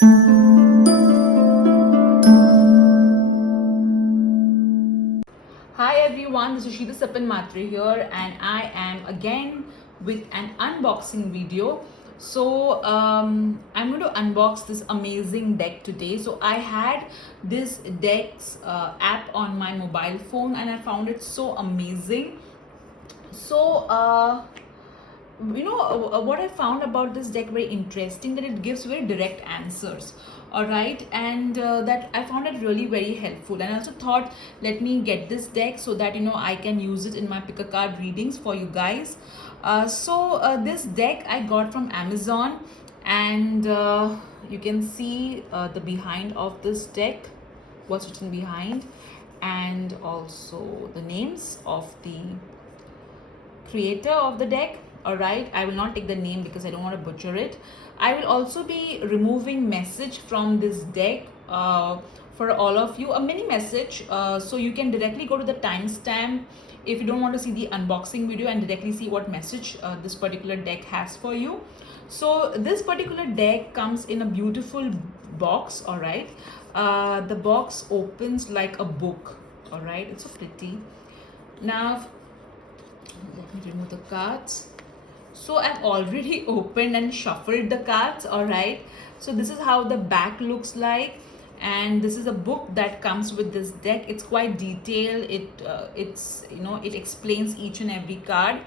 Hi everyone, this is Siecle Kipper here, and I am again with an unboxing video. So I'm going to unbox this amazing deck today. So I had this deck's app on my mobile phone and I found it so amazing. So what I found about this deck very interesting, that it gives very direct answers. All right, and that I found it really very helpful, and I also thought, let me get this deck so that I can use it in my pick a card readings for you guys. This deck I got from Amazon, and you can see the behind of this deck, what's written behind, and also the names of the creator of the deck. All right, I will not take the name because I don't want to butcher it. I will also be removing message from this deck for all of you, a mini message, so you can directly go to the timestamp if you don't want to see the unboxing video and directly see what message this particular deck has for you. So this particular deck comes in a beautiful box. All right, the box opens like a book. All right, it's so pretty. Now let me remove the cards. So I've already opened and shuffled the cards. All right, so this is how the back looks like, and this is a book that comes with this deck. It's quite detailed. It explains each and every card.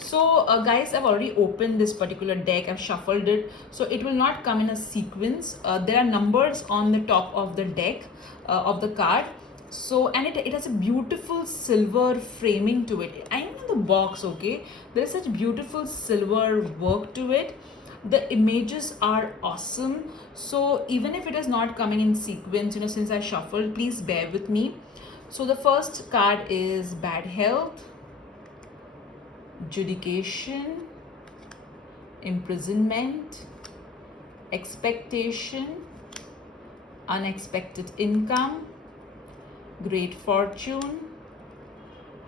So guys, I've already opened this particular deck. I've shuffled it, so it will not come in a sequence. There are numbers on the top of the deck of the card. So, and it has a beautiful silver framing to it. I know the box, okay, there is such beautiful silver work to it. The images are awesome. So even if it is not coming in sequence, since I shuffled, please bear with me. So the first card is bad health, judication, imprisonment, expectation, unexpected income, great fortune,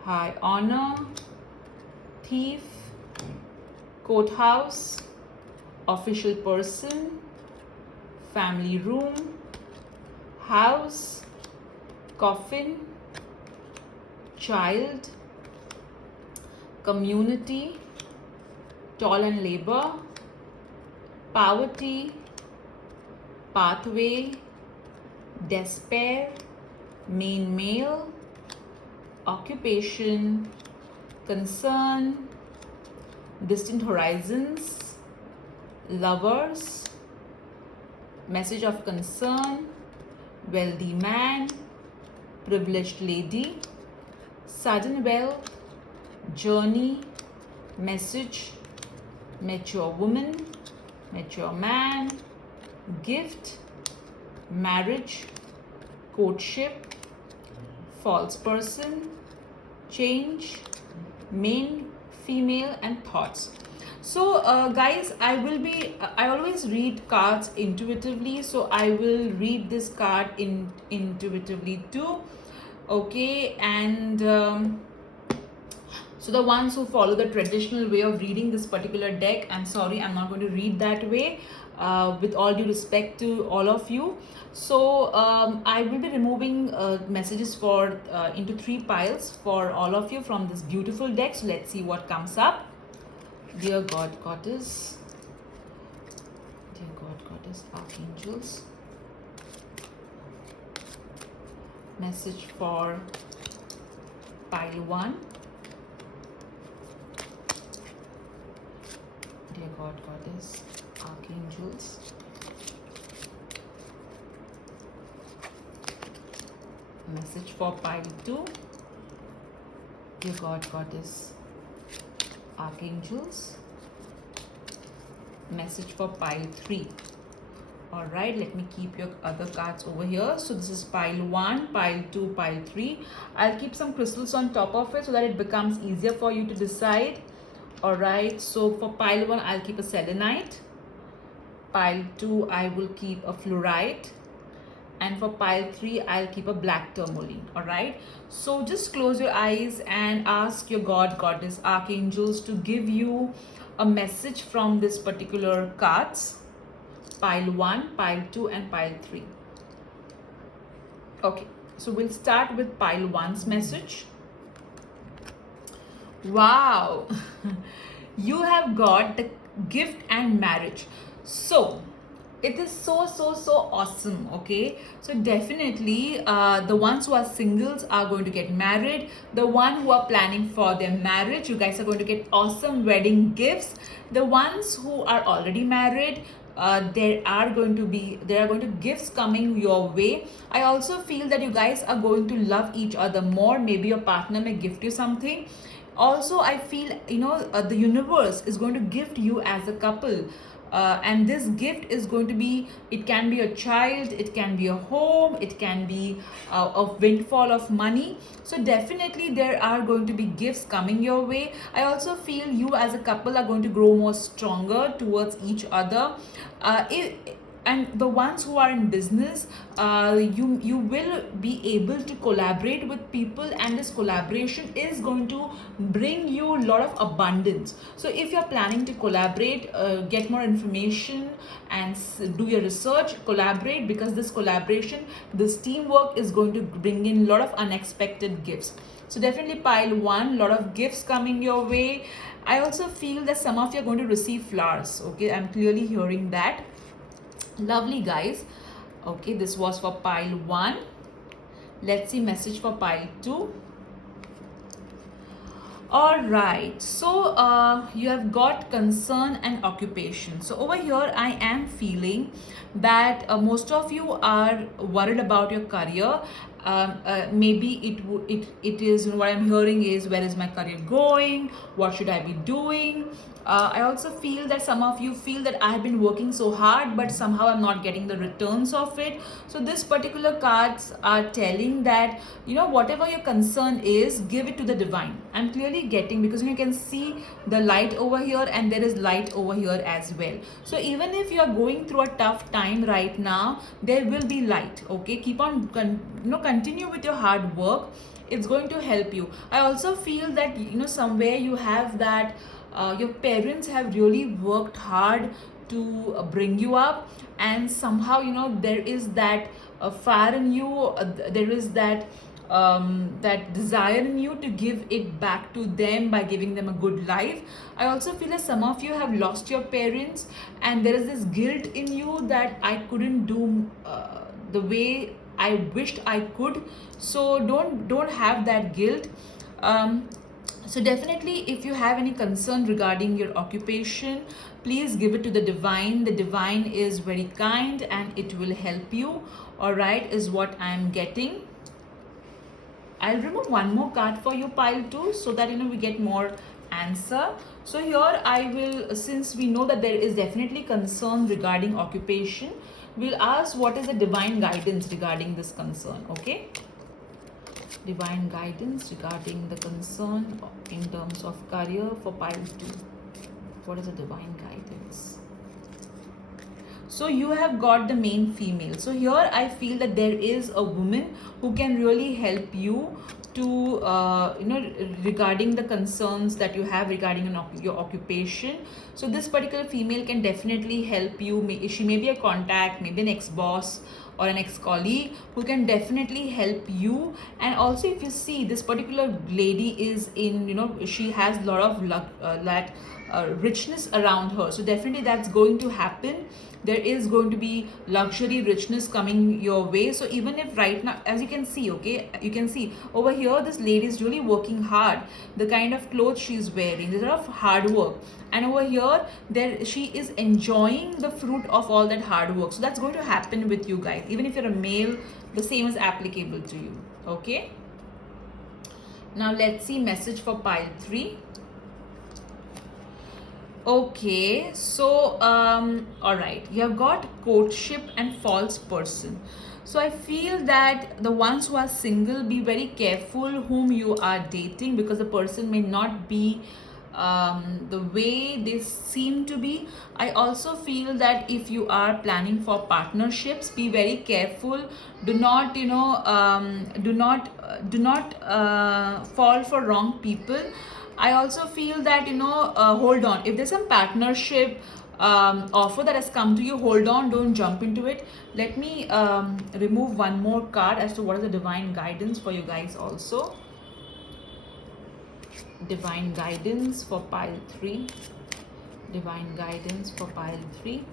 high honor, thief, courthouse, official person, family room, house, coffin, child, community, toil and labor, poverty, pathway, despair, main male, occupation, concern, distant horizons, lovers, message of concern, wealthy man, privileged lady, sudden wealth, journey, message, mature woman, mature man, gift, marriage, courtship, false person, change, main, female, and thoughts. So guys, I always read cards intuitively, so I will read this card intuitively too. Okay, and so the ones who follow the traditional way of reading this particular deck, I'm sorry, I'm not going to read that way, with all due respect to all of you. So I will be removing messages for into 3 piles for all of you from this beautiful deck. So let's see what comes up. Dear God, Goddess, Archangels, message for pile 1. Dear God, Goddess, Archangels, message for pile 2. Dear God, Goddess, Archangels, message for pile 3. All right, let me keep your other cards over here. So this is pile 1, pile 2, pile 3. I'll keep some crystals on top of it so that it becomes easier for you to decide. All right, so for pile 1, I'll keep a selenite. Pile 2, I will keep a fluorite. And for pile 3, I'll keep a black tourmaline. All right, so just close your eyes and ask your God, Goddess, Archangels to give you a message from this particular cards. pile 1, pile 2 and pile 3. Okay, so we'll start with pile 1's message. Wow, you have got the gift and marriage. So it is so awesome. Okay, so definitely the ones who are singles are going to get married. The one who are planning for their marriage, you guys are going to get awesome wedding gifts. The ones who are already married, there are going to gifts coming your way. I also feel that you guys are going to love each other more. Maybe your partner may gift you something. Also, I feel the universe is going to gift you as a couple, and this gift is going to be, it can be a child, it can be a home, it can be a windfall of money. So definitely there are going to be gifts coming your way. I also feel you as a couple are going to grow more stronger towards each other. And the ones who are in business, you will be able to collaborate with people, and this collaboration is going to bring you a lot of abundance. So if you're planning to collaborate, get more information and do your research, collaborate, because this collaboration, this teamwork is going to bring in a lot of unexpected gifts. So definitely pile 1, a lot of gifts coming your way. I also feel that some of you are going to receive flowers. Okay, I'm clearly hearing that. Lovely, guys. Okay, this was for pile 1. Let's see message for pile 2. All right, so you have got concern and occupation. So over here I am feeling that most of you are worried about your career. Maybe it is, what I'm hearing is, where is my career going, what should I be doing? I also feel that some of you feel that I have been working so hard, but somehow I'm not getting the returns of it. So this particular cards are telling that, whatever your concern is, give it to the divine. I'm clearly getting, because you can see the light over here and there is light over here as well. So even if you are going through a tough time right now, there will be light. Okay, keep on continue with your hard work. It's going to help you. I also feel that somewhere you have that your parents have really worked hard to bring you up, and somehow there is that fire in you, there is that that desire in you to give it back to them by giving them a good life. I also feel that some of you have lost your parents, and there is this guilt in you that I couldn't do the way I wished I could. So don't have that guilt. So definitely, if you have any concern regarding your occupation, please give it to the divine. The divine is very kind and it will help you. All right, is what I'm getting. I'll remove one more card for you, pile 2, so that we get more answer. So here I will, since we know that there is definitely concern regarding occupation, we'll ask what is the divine guidance regarding this concern. Okay, divine guidance regarding the concern in terms of career for pile 2. What is the divine guidance? So you have got the main female. So here I feel that there is a woman who can really help you to regarding the concerns that you have regarding your occupation. So this particular female can definitely help you. She may be a contact, maybe an ex-boss or an ex-colleague who can definitely help you. And also, if you see, this particular lady is in, she has a lot of luck, richness around her. So definitely that's going to happen. There is going to be luxury, richness coming your way. So even if right now, as you can see, okay, you can see over here, this lady is really working hard. The kind of clothes she's wearing, there's a lot of hard work. And over here, she is enjoying the fruit of all that hard work. So that's going to happen with you guys. Even if you're a male, the same is applicable to you. Okay. Now let's see message for pile 3. Okay, so all right, you have got courtship and false person. So I feel that the ones who are single, be very careful whom you are dating, because the person may not be the way they seem to be. I also feel that if you are planning for partnerships, be very careful. Do not fall for wrong people. I also feel that hold on, if there's some partnership offer that has come to you. Hold on, don't jump into it. Let me remove one more card as to what is the divine guidance for you guys also. Divine guidance for pile 3. Divine guidance for pile 3.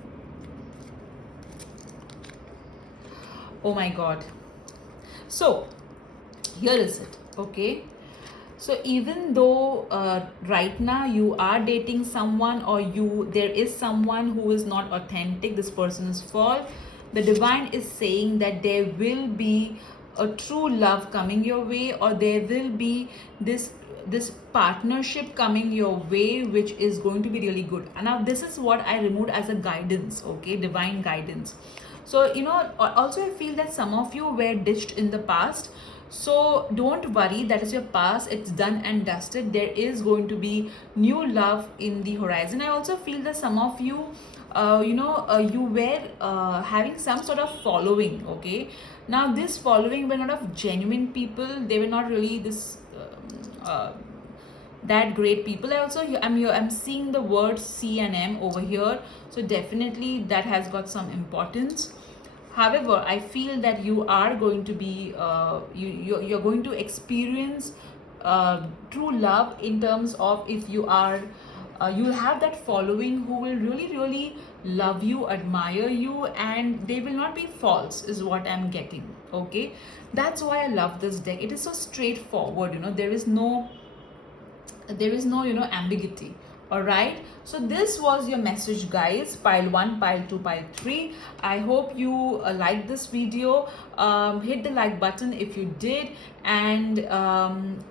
Oh my god. So here is it. Okay, so even though right now you are dating someone, or there is someone who is not authentic, this person is false, the divine is saying that there will be a true love coming your way, or there will be this partnership coming your way, which is going to be really good. And now this is what I removed as a guidance. Okay, divine guidance. So also I feel that some of you were ditched in the past. So don't worry, that is your past, it's done and dusted. There is going to be new love in the horizon. I also feel that some of you you were having some sort of following. Okay, now this following were not of genuine people. They were not really this that great people. I'm seeing the word C and M over here, so definitely that has got some importance. However, I feel that you are going to be you're going to experience true love, in terms of if you are you'll have that following who will really love you, admire you, and they will not be false, is what I'm getting. Okay, that's why I love this deck. It is so straightforward. There is no ambiguity. All right, so this was your message, guys. Pile 1, pile 2, pile 3. I hope you liked this video. Hit the like button if you did, and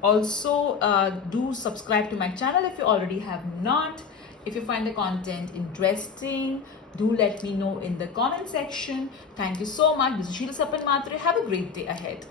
also do subscribe to my channel if you already have not. If you find the content interesting, do let me know in the comment section. Thank you so much. This is Siecle Kipper. Have a great day ahead.